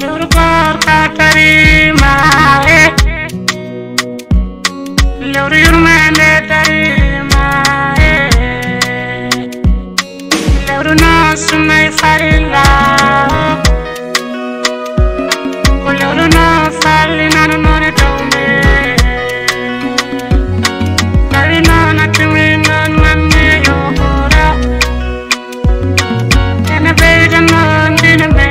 Lurgor katarima Lur yurmende tarima Lur nasumay farilla Lur na farina none tome Tarina natimina nane yogora Ena beja nandina me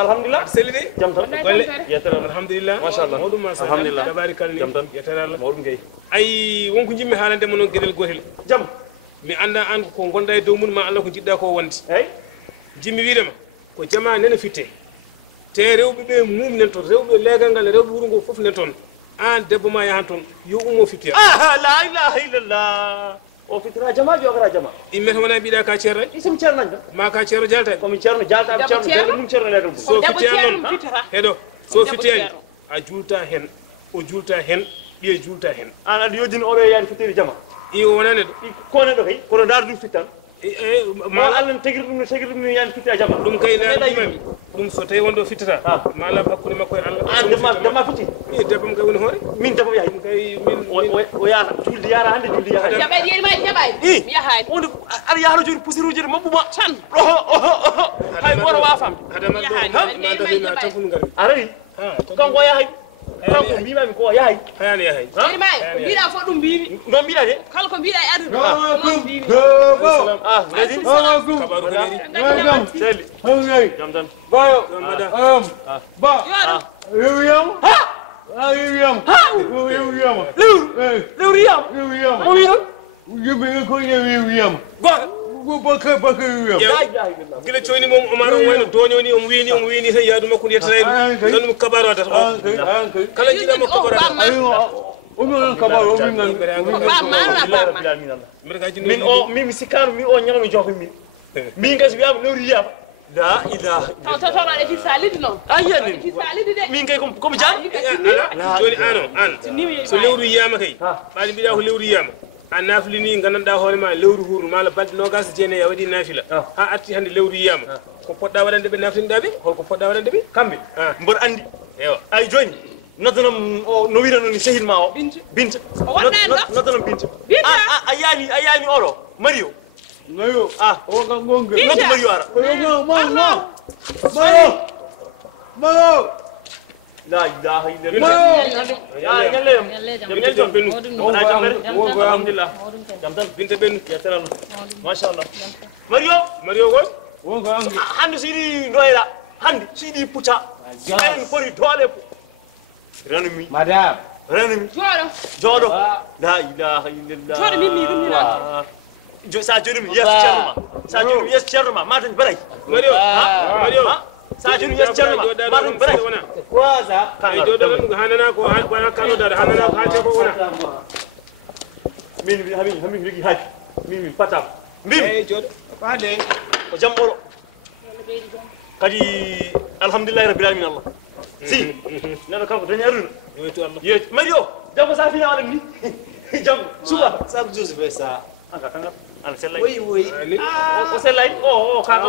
Alhamdulillah selide jam tan golle yetara alhamdulillah ma sha Allah modum ma alhamdulillah tabarikal jam tan yetara Allah modum gay ay wonko jimmi halande mon gedel gotel jam mi anda an ko gonda e dow mun ma Allah ko jidda ko wondi hey jimmi widema ko jama nena fitte te rewbe be mum nen ton rewbe legal ngal rewbe wuro ngo fof nen ton an debbo ma yahan ton yo umo fitte la ilaha illallah o fitira jama jogara jama imme wona biida ka cerre isim cerna ma ka cerro jalta ko mi cerno jalta am cerno mum cerno legal so fitiyan non hedo so fitiyan a julta hen o julta hen biye julta hen an ad yodin o yaani fitiri jama I wonane do ko ne do kay ko dar du fitan ma Allah tegir dum yaani fitira jama dum kay na dum so tay wondo fitira mala bakkude makko e Allah dama fiti ni debam kay woni hore min debam yahay kay min o yaara juldi yaara hande juldi yaara jabay yeri may jabay mi yahay on ar yaaro jori pusiruji mabuma tan hay woro wa fam adama do ma tafun ngari ari kanko yahay kanko bima mi ko yahay hayani yahay yeri may biida fo dum biimi no biida de kala ko biida e adu no biimi ngadi kabaru ngadi seli jam tan bayo ba William ha William William ko William ba William gila coyni mom Omar on wayno doñoni on wini hay yaadu makko yetata tan kabaru ata kala jida makko kabaru on kabaru min min o mi sikanu mi o nyama mi joko mi ngas wiam William La ilaha illallah. Ala fi salid non. Ayani. Fi salid de. Min kay ko jam. Joni an. So lewru yama kay. Bali biida ko lewru yama. An nafili ni gananda hoore ma lewru huru mala balde no gas jene ya wadi nafila. Ha atti hande lewru yama. Ko podda wadande be nafilinda be? Holko podda wadande be? Kambe. Mbor andi. Ewa. Ay joni. Notanam o no wirano ni sehil ma o. Binta. Notanam Binta. Ayani oro. Mario. Mario o ga gonga no Mario ara Mario la ilaha illallah ya yalle jam benu alhamdulillah jam tan binte benu ya taral ma sha Allah Mario go hande sidi ndoyra hande sidi puta en pori dole ranumi madam ranumi jodo la ilaha illallah jodo mimi rumina Sajunum yes charma Martin Baray Mario Sajunum yes charma Martin Baray kwaza do do hanana ko kano da hanana ka te ko wona min hamin rigi haji min patam min jodo faade ko jamboro kadi alhamdulillah rabbil alamin Allah si nana kanko dañaru yoytu Allah yet Mario jambo sa fina wala ni jam suba sa Joseph sa anga ana sellay oui o sellay o ka o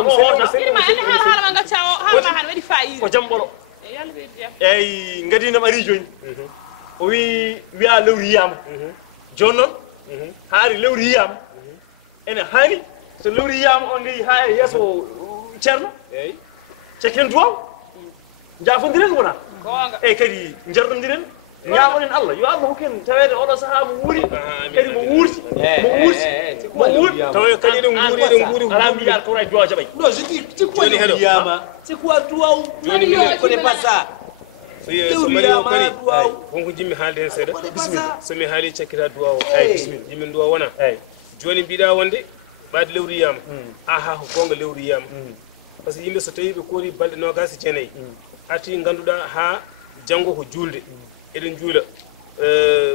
irma ene hala nga ciao hala han wadi fayi ko jamboro yalla be dia ey ngadi na mari joni o wi a lewri yam jonnon haari lewri yam ene hani so lewri yam on ngi ha yeso cerno ey ceken duwa jafondire wona ey kadi jardondiren ñaamonen Allah yo Allah hokken tawede odo sahabu wuri kadi mo wurti mo wurti taw kadi dum nguri ala mi yar ko ray duwa jabay no je dis c'est quoi le yama c'est quoi duwa joni ko ne pas ça so Mario kari wonko jimmi haalde seeda bismillah so mi haali cekita duwa o ay bismillah jimmi duwa wona ay joni biida wonde baade lewri yama aha ko gonga lewri yama parce que yimbe so tawi be kori balde no gasi ceneyi ati ganduda ha jango ko julde eden juula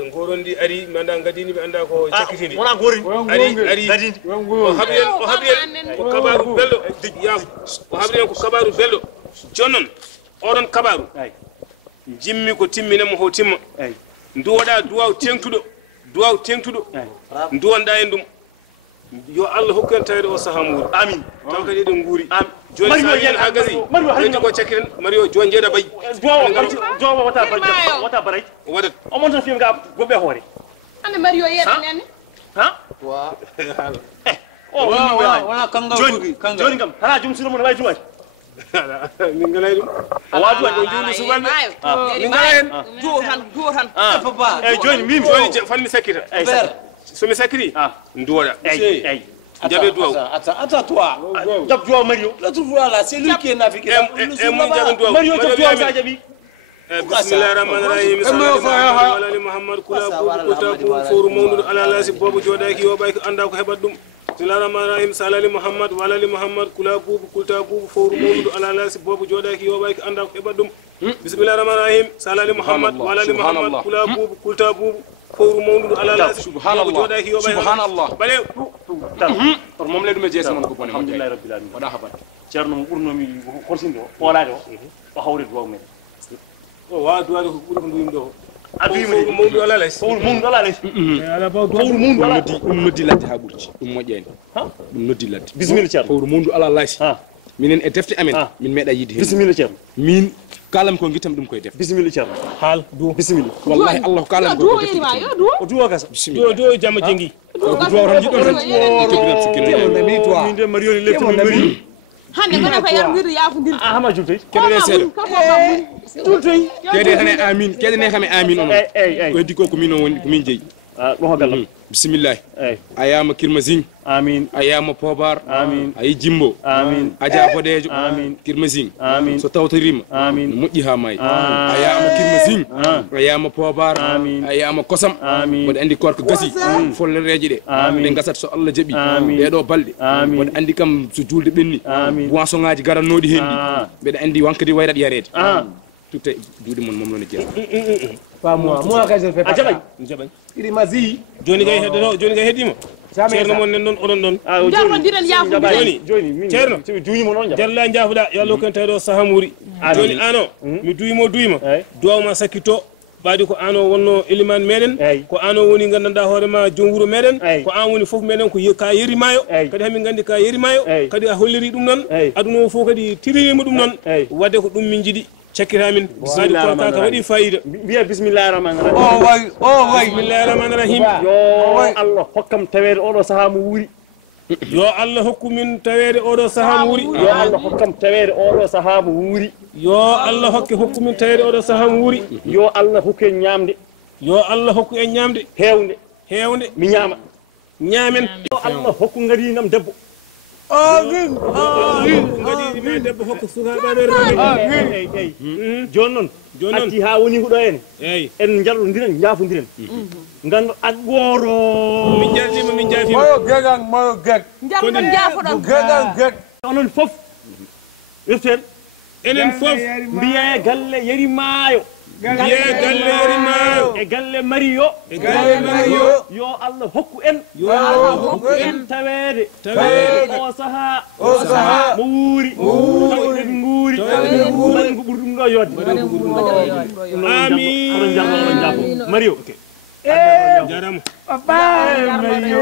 ngorondi ari mi anda gadini mi anda ko cakkitindi wona gori ari gadindi o habren ko kabaru bello yaaf o habren ko kabaru bello jonnon oɗon kabaru jimmi ko timminamo ho timma ndu waɗa duwaw tengtuɗo duwonɗa en ɗum yo Allah hokku en tawde o saha muuri amin taw kadi eɗen guuri joni sa yen ha gasi ɓendi ko cakkiren mario joni jeeɗa bayi jowo wata baray waɗat omon tan fiyam ga goɓɓe hoore ande mario yeɗa nenne ha wona kanga joni kam hana jom suro mon wawi juwade min galay ɗum awa juwade ko juuli subalɓe min galen duwo tan papa eyyi joni mimi joni fanmi sakkita somi sakkiti nduwoɗa eyyi jaɓe duwaw attends toi jab duwaw mario l'autre fois là c'est lui qui est navigué mun jaɓe duwaw mario jab duwaw sa jaɓi bismillahi rahmani rahim salali mouhammad kula bubu kota bubu foru mawnudu ala lasi bobo joɗaki yoɓay ko anda ko heɓat ɗum bismillahi rahmani rahim salali mouhammad walali mouhammad kula bubu kulta bubu foru mawnudu ala lasi bobo joɗaki yoɓay ko anda ko heɓat ɗum bismillahi rahmani rahim salali mouhammad walali mouhammad kula bubu kulta bubu fowru mawnudu ala lasi joɗaki yoɓay subhanallah ɓale or mom leɗume jeesa mon ko bone alhamdulillahi rabbil alamin waɗa habat ceerno mo ɓurnomi horsinde o hoolade o hawre duwaw men o wawa duwade ko ɓuri ko nduyim ɗo a duwima mawnudu ala lasi fowru mawnudu ala lasi ala baw fowru mawnudu ala ɗum noddi ladde ha ɓurti ɗum moƴƴani ɗum noddi ladde bisimilla ceerno fowru mawnudu ala lasi minen e defte amen min meeɗa yidde hen bisimilla ceerno min kalam ko guittam ɗum koye defte bisimilla ceerno haal duwo bisimilla wallahi allah ko kalam ko defte o duwo gasa duwo jamma jengi ko duwa tan jiɗɗon tan jogiɗen sikkino min de mario ni leptimi mario hande gona fa yardir yafudir hama jultoy keɗene seeɗa jultoy keɗe tan e amin keɗene kam e amin onon ko heddi ko min o woni ko min jeeyi ɗum ho bellam bisimillahi ayama kirmasing amin ayama pobar amin ayi jimbo amin aja bodejo amin kirmasing amin so tawtorima amin moƴƴi ha maayi ayama kirmasing ayama pobar ayama kosam mboɗo andi korko gasi follereje ɗe ɗe gasat so Allah jaaɓi ɗeɗo balɗe mboɗo andi kam so julde ɓenni boisson ngaji garannoɗi hen ɗi mbeɗa andi wankadi wayrat yarede tout juuɗe mon mom noon e jeeya pas moi quand je fais pas ça il m'a dit joni kay heddoto joni kay heddima ceerno mon nen ɗon oɗon ɗon jarodiren yafudir joni ceerno duwimo noon jarla jaafuɗa yo Allah ken tawɗo saha muuri joni ano mi duyimo duyma duwawma sakkitto ɓaadi ko an o wonno éliman meɗen ko an o woni gandanɗa hoorema joom wuuro meɗen ko an woni foof meɗen ko ka yerimayo kadi hamin gandi ka yerimayo kadi a holliri ɗum noon aduna o fof kadi tiririma ɗum noon wadde ko ɗum min jiiɗi cakkiramin sadi korka ka waɗi fayida mbiya bisimillahi rahmani rahim bismillahi rahmani rahim yo Allah hokkam tawede oɗo saaha mo wuuri yo Allah hokku min tawede oɗo saaha mo wuuri yo Allah hokkam tawede oɗo saaha mo wuuri yo Allah hokku min tawede oɗo saaha mo wuuri yo Allah hokku en ñamde yo Allah hokku en ñamde heewde mi ñaama ñaamen yo Allah hokku ngarinam debbo ngadi me debbo hokku sukaɓe rewɓe joni noon addi ha woni huɗo en eyyi en jalɗodiren jaafodiren gandu ak gooro min jaltima min jaafima moyo geg jarɗon jafoɗon geg onon foof reften enen foof mbiye galle yerimayo e galle Mario yo Allah hokku en tawede o saha mo wuuri en nguuri mbaɗen ko ɓuri ɗum ɗo yodde amin Mario jarama Mario